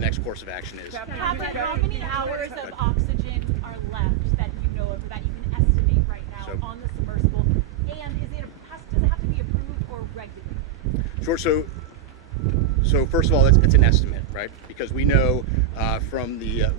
next course of action is. Captain, how many hours of oxygen are left that you know of, that you can estimate right now on the submersible? And does it have to be approved or regulated? Sure. So first of all, it's an estimate, right? Because we know from the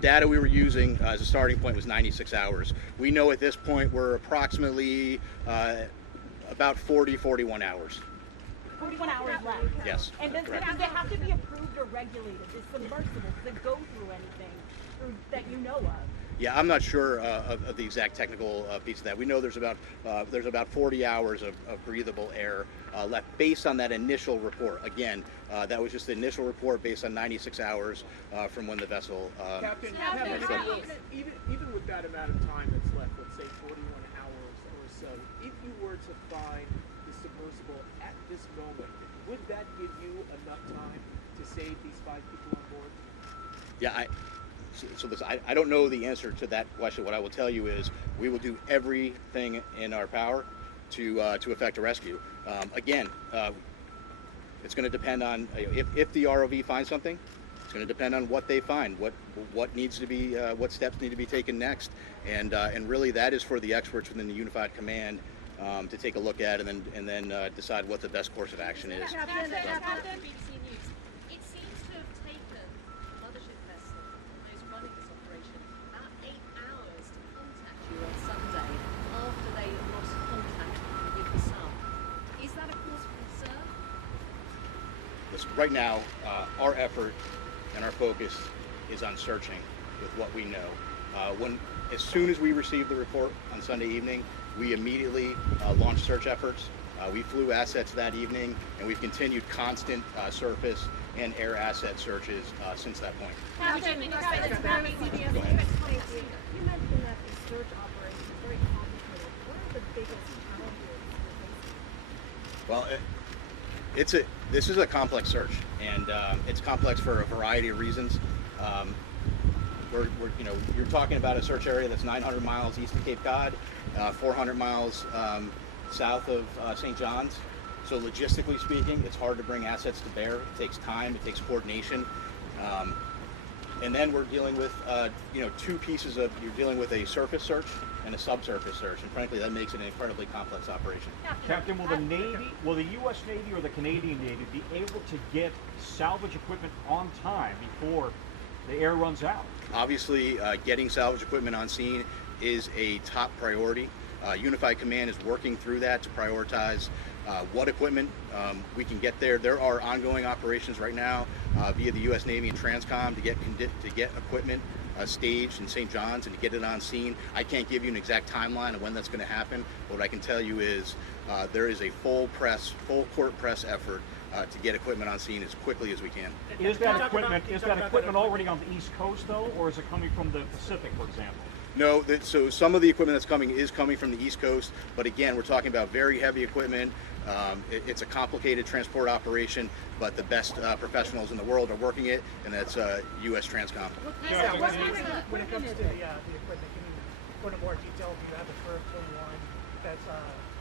data we were using as a starting point was 96 hours. We know at this point we're approximately about 41 hours. 41 hours left. Yes. And does it have to be approved or regulated? Is submersible, does it go through anything that you know of? Yeah, I'm not sure of the exact technical piece of that. We know there's about 40 hours of breathable air left based on that initial report. Again, that was just the initial report based on 96 hours from when the vessel. Captain, even with that amount of time that's left, let's say 41 hours or so, if you were to find the submersible at this moment, would that give you enough time to save these 5 people on board? Yeah, So listen, I don't know the answer to that question. What I will tell you is we will do everything in our power to effect a rescue. Again, it's going to depend on if the ROV finds something. It's going to depend on what they find, what needs to be, what steps need to be taken next, and really that is for the experts within the Unified Command to take a look at and then decide what the best course of action is. Right now, our effort and our focus is on searching with what we know. As soon as we received the report on Sunday evening, we immediately launched search efforts. We flew assets that evening, and we've continued constant surface and air asset searches since that point. Captain, you mentioned that the search operation is very complicated. What are the biggest challenges? Well, this is a complex search, and it's complex for a variety of reasons. You're talking about a search area that's 900 miles east of Cape Cod, 400 miles south of St. John's. So logistically speaking, it's hard to bring assets to bear. It takes time, it takes coordination. And then we're dealing with, two pieces of, you're dealing with a surface search and a subsurface search, and frankly, that makes it an incredibly complex operation. Captain, will the U.S. Navy or the Canadian Navy be able to get salvage equipment on time before the air runs out? Obviously, getting salvage equipment on scene is a top priority. Unified Command is working through that to prioritize what equipment we can get there. There are ongoing operations right now via the U.S. Navy and Transcom to get equipment staged in St. John's and to get it on scene. I can't give you an exact timeline of when that's going to happen. What I can tell you is there is a full court press effort to get equipment on scene as quickly as we can. Is that equipment already on the East Coast though, or is it coming from the Pacific, for example? No, so some of the equipment that's coming is coming from the East Coast, but again, we're talking about very heavy equipment. It's a complicated transport operation, but the best professionals in the world are working it, and that's U.S. Transcom. When it comes to the equipment, can you go into more detail? Do you have a curve 21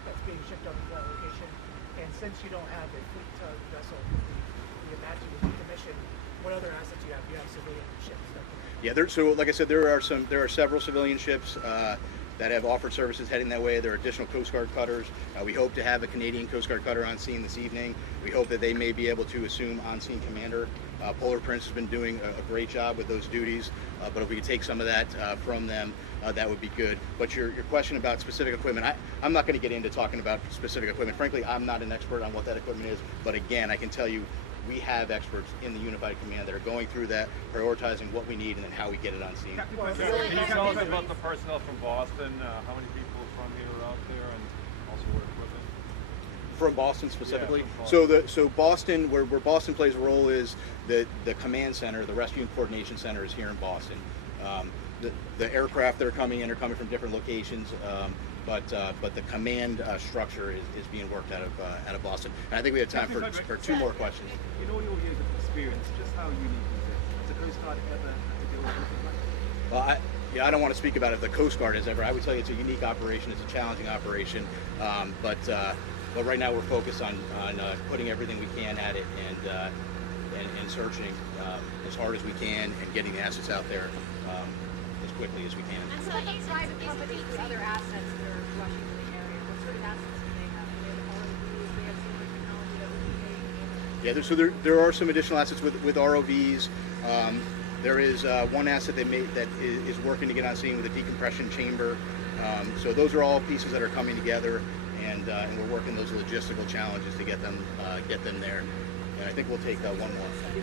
that's being shipped on the location? And since you don't have a fleet tug vessel, we imagine with the mission, what other assets do you have? Do you have civilian ships? Yeah, so like I said, there are several civilian ships that have offered services heading that way. There are additional Coastguard cutters. We hope to have a Canadian Coastguard cutter on scene this evening. We hope that they may be able to assume on-scene commander. Polar Prince has been doing a great job with those duties, but if we could take some of that from them, that would be good. But your question about specific equipment, I'm not going to get into talking about specific equipment. Frankly, I'm not an expert on what that equipment is, but again, I can tell you we have experts in the Unified Command that are going through that, prioritizing what we need and then how we get it on scene. Can you tell us about the personnel from Boston? How many people from here are out there, and also what equipment? From Boston specifically? Yeah, so Boston, where Boston plays a role is the command center, the rescue and coordination center is here in Boston. The aircraft that are coming in are coming from different locations. But the command structure is being worked out of Boston. And I think we have time for 2 more questions. In all your years of experience, just how unique is it? Has the Coast Guard ever had to deal with anything like that? Well, I don't want to speak about if the Coast Guard has ever. I would tell you it's a unique operation. It's a challenging operation. But right now we're focused on putting everything we can at it and searching as hard as we can and getting the assets out there as quickly as we can. And so the private companies with other assets that are rushing to the area, what sort of assets do they have? Do they have ROVs? Do they have solar technology that would be made? Yeah, so there are some additional assets with ROVs. There is one asset they made that is working to get on scene with a decompression chamber. So those are all pieces that are coming together, and we're working those logistical challenges to get them there. And I think we'll take one more. Is a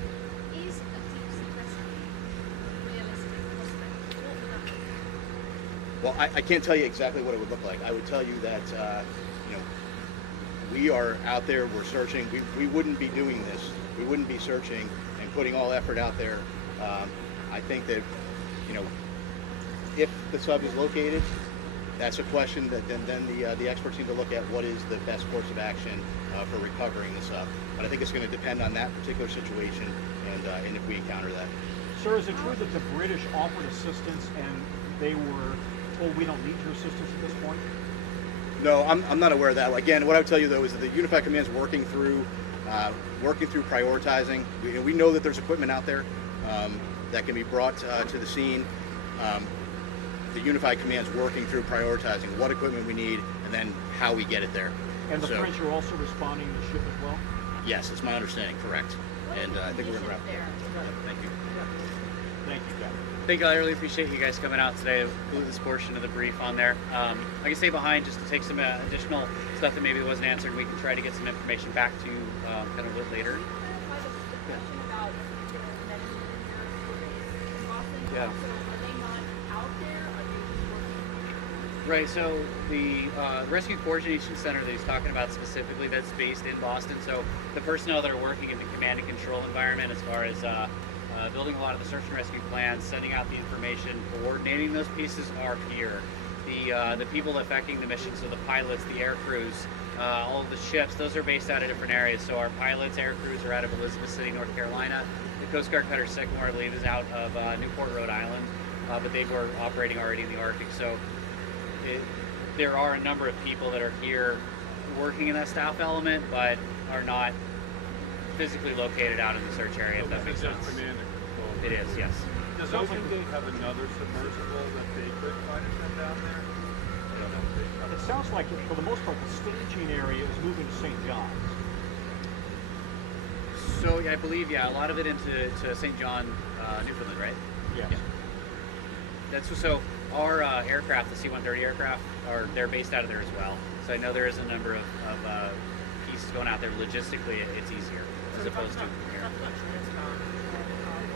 deep sea rescue realistic prospect? What would that look like? Well, I can't tell you exactly what it would look like. I would tell you that we are out there, we're searching. We wouldn't be doing this. We wouldn't be searching and putting all effort out there. I think that, if the sub is located, that's a question that then the experts need to look at what is the best course of action for recovering the sub. But I think it's going to depend on that particular situation and if we encounter that. Sir, is it true that the British offered assistance and they were told we don't need your assistance at this point? No, I'm not aware of that. Again, what I would tell you though is that the Unified Command is working through prioritizing. We know that there's equipment out there that can be brought to the scene. The Unified Command is working through prioritizing what equipment we need and then how we get it there. And the French are also responding to the ship as well? Yes, it's my understanding, correct. And I think we're going to wrap it there. Thank you. Thank you, Captain. Thank you. I really appreciate you guys coming out today. Blew this portion of the brief on there. I can stay behind just to take some additional stuff that maybe wasn't answered. We can try to get some information back to you kind of a bit later. Question about the medicine in Boston. Yeah. So are they not out there? Are they just working? Right, so the Rescue Coordination Center that he's talking about specifically, that's based in Boston. So the personnel that are working in the command and control environment as far as building a lot of the search and rescue plans, sending out the information, coordinating those pieces are here. The people affecting the mission, so the pilots, the air crews, all of the ships, those are based out of different areas. So our pilots, air crews are out of Elizabeth City, North Carolina. The Coast Guard cutter Sycamore, I believe, is out of Newport, Rhode Island, but they were operating already in the Arctic. So there are a number of people that are here working in that staff element, but are not physically located out in the search area, if that makes sense. Command and control. It is, yes. Does OceanGate have another submersible that they could try to send down there? It sounds like, for the most part, the staging area is moving to St. John's. So yeah, I believe, a lot of it into St. John, Newfoundland, right? Yes. Yeah. That's so. Our aircraft, the C-130 aircraft, they're based out of there as well. So I know there is a number of pieces going out there. Logistically, it's easier as opposed to here.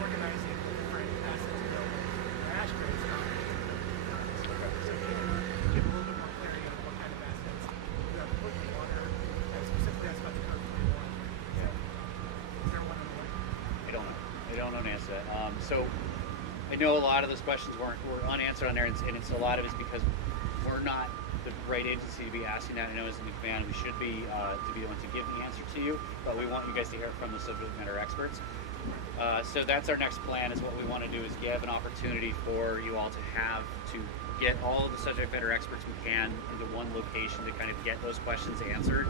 Organizing different assets building crash rates. So give a little bit more clarity on what kind of assets you have put in the water. Specifically, that's about the current 21. So, is there one on the way? I don't know an answer to that. So I know a lot of those questions were unanswered on there, and it's a lot of it's because we're not the right agency to be asking that. I know as a new command, we should be to be the one to give the answer to you, but we want you guys to hear from the subject matter experts. So that's our next plan. Is what we want to do is give an opportunity for you all to get all of the subject matter experts we can into one location to kind of get those questions answered.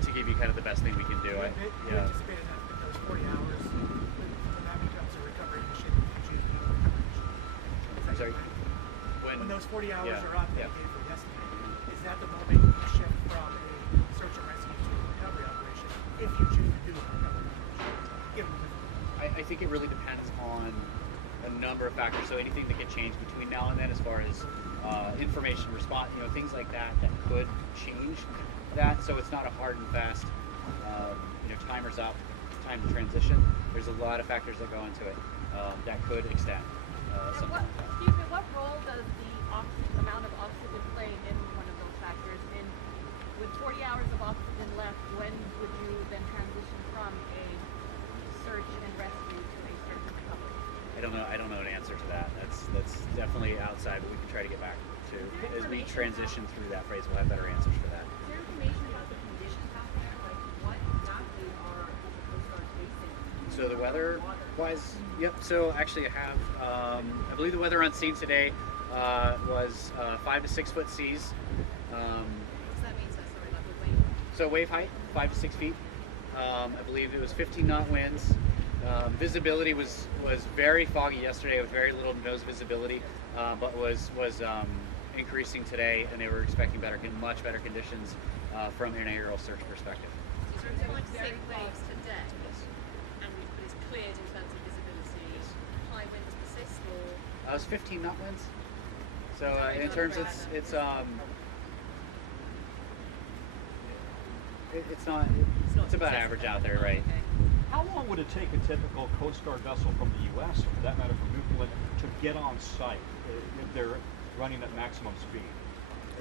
To give you kind of the best thing we can do. You anticipated that in those 40 hours, when that becomes a recovery mission, you choose to do a recovery mission. I'm sorry. When those 40 hours are up that you gave for yesterday, is that the moment you shift from a search and rescue to a recovery operation, if you choose to do a recovery operation? I think it really depends on a number of factors. So anything that can change between now and then, as far as information response, things like that could change that. So it's not a hard and fast, timer's up, time to transition. There's a lot of factors that go into it that could extend. What role does the amount of oxygen play in one of those factors? And with 40 hours of oxygen left, when would you then transition from a search and rescue to a search and recovery? I don't know an answer to that. That's definitely outside, but we can try to get back to as we transition through that phrase. We'll have better answers for that. Is there information about the conditions out there? Like what exactly are the Coast Guard facing? So the weather-wise, yep. So actually, I have, I believe the weather on scene today was 5 to 6 foot seas. What's that mean? So sorry about the wave. So wave height, 5 to 6 feet. I believe it was 15 knot winds. Visibility was very foggy yesterday with very little nose visibility, but was increasing today, and they were expecting much better conditions from an aerial search perspective. So in terms of like safe waves today, and but it's cleared in terms of visibility. High winds persist, or It was 15 knot winds. So in terms, it's about average out there, right? Okay. How long would it take a typical Coast Guard vessel from the U.S., or for that matter from Newfoundland, to get on site if they're running at maximum speed?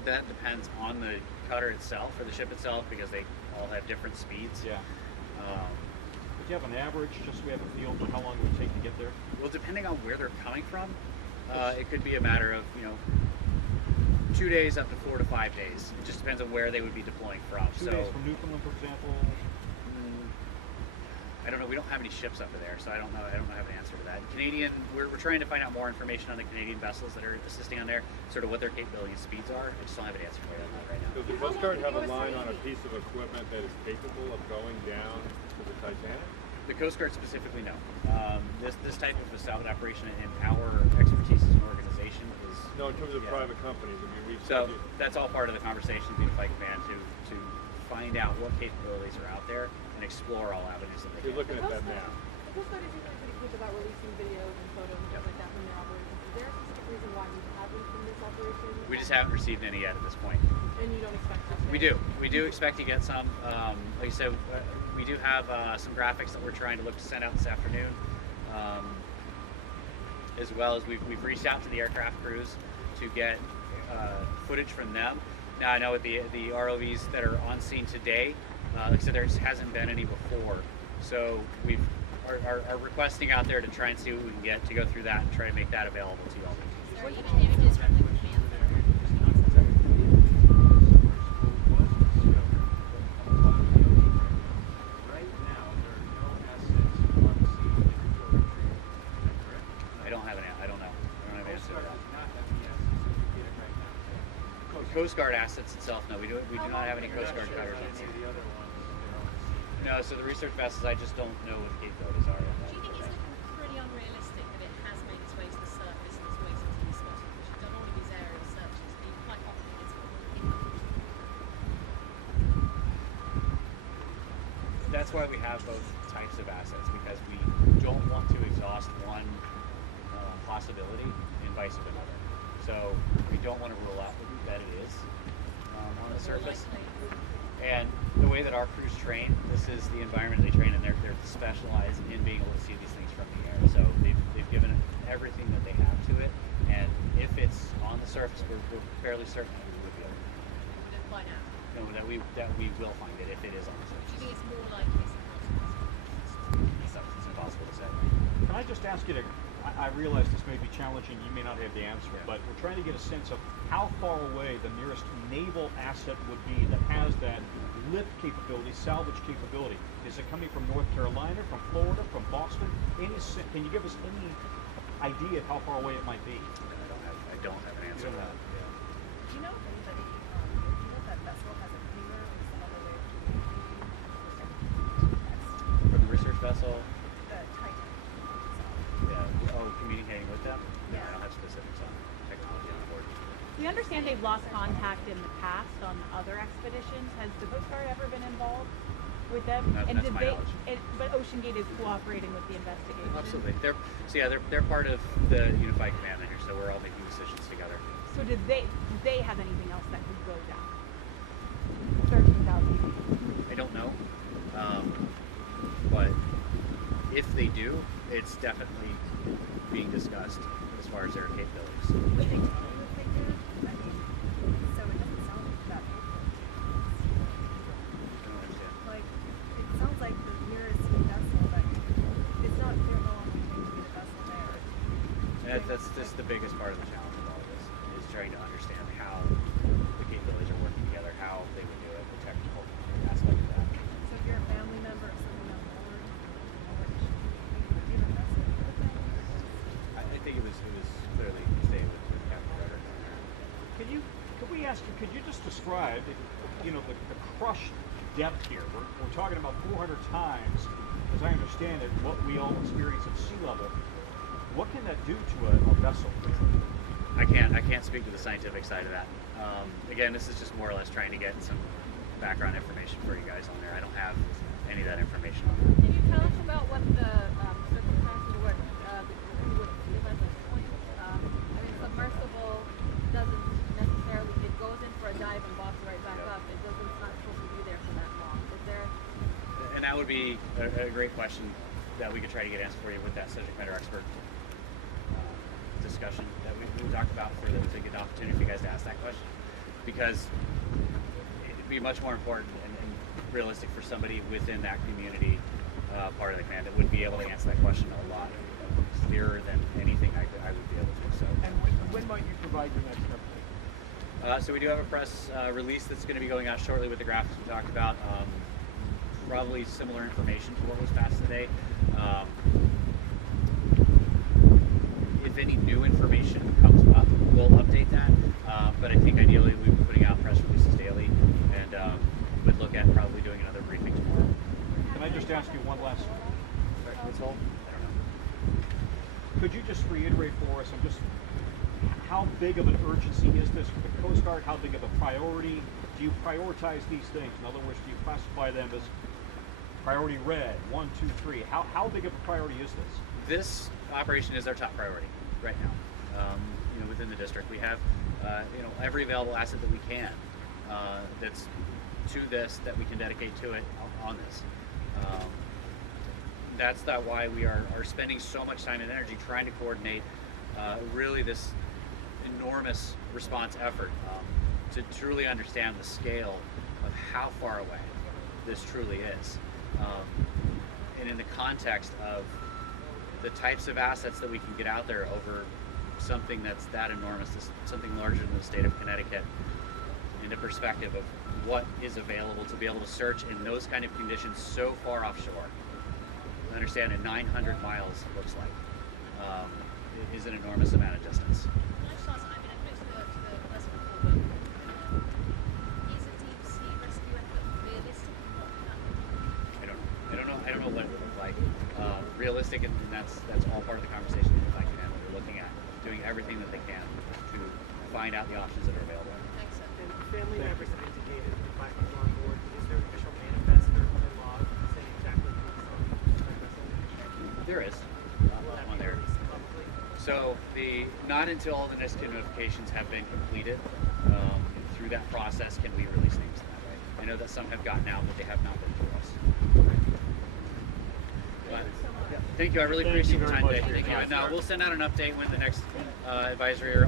That depends on the cutter itself or the ship itself, because they all have different speeds. Yeah. Would you have an average, just so we have a feel for how long it would take to get there? Well, depending on where they're coming from, it could be a matter of 2 days up to 4 to 5 days. It just depends on where they would be deploying from. 2 days from Newfoundland, for example. I don't know. We don't have any ships up there, so I don't know. I don't have an answer to that. Canadian, we're trying to find out more information on the Canadian vessels that are assisting on there, sort of what their capability and speeds are. I just don't have an answer for you on that right now. Does the Coast Guard have a line on a piece of equipment that is capable of going down to the Titanic? The Coast Guard specifically, no. This type of a salvage operation in our expertise as an organization is... No, in terms of private companies. I mean, So that's all part of the conversation with Unified Command to find out what capabilities are out there and explore all avenues that they You're can. looking at that now. The Coast Guard is usually pretty quick about releasing videos and photos and stuff like that from their operations. Is there a specific reason why you haven't from this operation? We just haven't received any yet at this point. And you don't expect to? We do. We do expect to get some. Like I said, we do have some graphics that we're trying to look to send out this afternoon. As well as we've reached out to the aircraft crews to get footage from them. Now I know with the ROVs that are on scene today, like I said, there hasn't been any before. So we are requesting out there to try and see what we can get to go through that and try to make that available to y'all. Is there even images from the command center? Right now, there are no assets on the scene in the retrieve. I don't have an answer Coast to Guard that. does not have any assets indicated right now. Coast Guard assets itself, no, we do not have any Coast Guard Sure cutters on about any scene. of the other ones that are on the scene. No, so the research vessels, I just don't know what the capabilities are. Do you think it's looking pretty unrealistic that it has made its way to the surface and its way to be spotted? Because you've done all of these aerial searches, and you quite often it's That's why we have both types of assets, because we don't want to exhaust one possibility in vice of another. So we don't want to rule out that it is on the surface. And the way that our crews train, this is the environment they train in. They're specialized in being able to see these things from the air. So they've given it everything that they have to it. And if it's on the surface, we're fairly certain that we will be able to find out. know that we will find it if it is on the Do you surface. think it's more likely it's impossible? It's impossible to say. Can I just ask you to, I realize this may be challenging, you may not have the answer, but we're trying to get a sense of how far away the nearest naval asset would be that has that lift capability, salvage capability. Is it coming from North Carolina, from Florida, from Boston? Can you give us any idea of how far away it might be? I don't have an answer to that. Do you know if anybody, do you know if that vessel has a cleaner or some other way of communicating? From the research vessel, The Titan. communicating with them? No, Yeah. I don't have specifics on technology on board. We understand they've lost contact in the past on other expeditions. Has the Coast Guard ever been involved with them? That's my knowledge. But OceanGate is cooperating with the investigation. Absolutely. They're part of the Unified Command here, so we're all making decisions together. So did they have anything else that could go down? 13,000 feet. I don't know, but if they do, it's definitely being discussed as far as their capabilities. Would they tell you if they did? I mean, so it doesn't sound that big. I don't understand. Like, it sounds like the nearest vessel that it's not clear how long it takes to get a vessel there. And that's the biggest part of the challenge of all of this, is trying to understand how the capabilities are working together, how they would do it, the technical aspect of that. So if you're a family member of someone on board, you would give a vessel to the family members. I think it was clearly staying with Captain Carter. Could we ask you, could you just describe, the crushed depth here. We're talking about 400 times, as I understand it, what we all experience at sea level. What can that do to a vessel? I can't speak to the scientific side of that. Again, this is just more or less trying to get some background information for you guys on there. I don't have any of that information on there. Can you tell us about what the circumstances were? You would give us a point. I mean, submersible doesn't necessarily, it goes in for a dive and bops right back up. It's not supposed to be there for that long. Is there? And that would be a great question that we could try to get answered for you with that subject matter expert discussion that we talked about for to get an opportunity for you guys to ask that question, because it'd be much more important and realistic for somebody within that community part of the command that would be able to answer that question a lot clearer than anything I would be able to. So. And when might you provide your next update? So we do have a press release that's going to be going out shortly with the graphics we talked about. Probably similar information to what was passed today. If any new information comes up, we'll update that. But I think ideally we'll be putting out press releases daily, and we'd look at probably doing another briefing tomorrow. Can I just ask you one last? That's all? I don't know. Could you just reiterate for us, how big of an urgency is this for the Coast Guard? How big of a priority? Do you prioritize these things? In other words, do you classify them as priority red, 1, 2, 3? How big of a priority is this? This operation is our top priority right now. Within the district, we have every available asset that we can that's to this that we can dedicate to it on this. That's why we are spending so much time and energy trying to coordinate really this enormous response effort to truly understand the scale of how far away this truly is, and in the context of the types of assets that we can get out there over something that's that enormous, something larger than the state of Connecticut, into perspective of what is available to be able to search in those kind of conditions so far offshore. Understand that 900 miles looks like is an enormous amount of distance. Can I just ask, I mean, I put to the person before, but is a deep sea rescue effort realistic? I don't know what it would look like. Realistic, and that's all part of the conversation that I can have. We're looking at doing everything that they can to find out the options that are available. Thanks, sir. And family members have indicated the black people on board. Is there an official manifest or log saying exactly what's on the vessel? There is one there. So not until all the NIST notifications have been completed through that process can we release names that way. I know that some have gotten out, but they have not been through us. But, thank you. I really appreciate your time today. Thank you. Now we'll send out an update when the next advisory or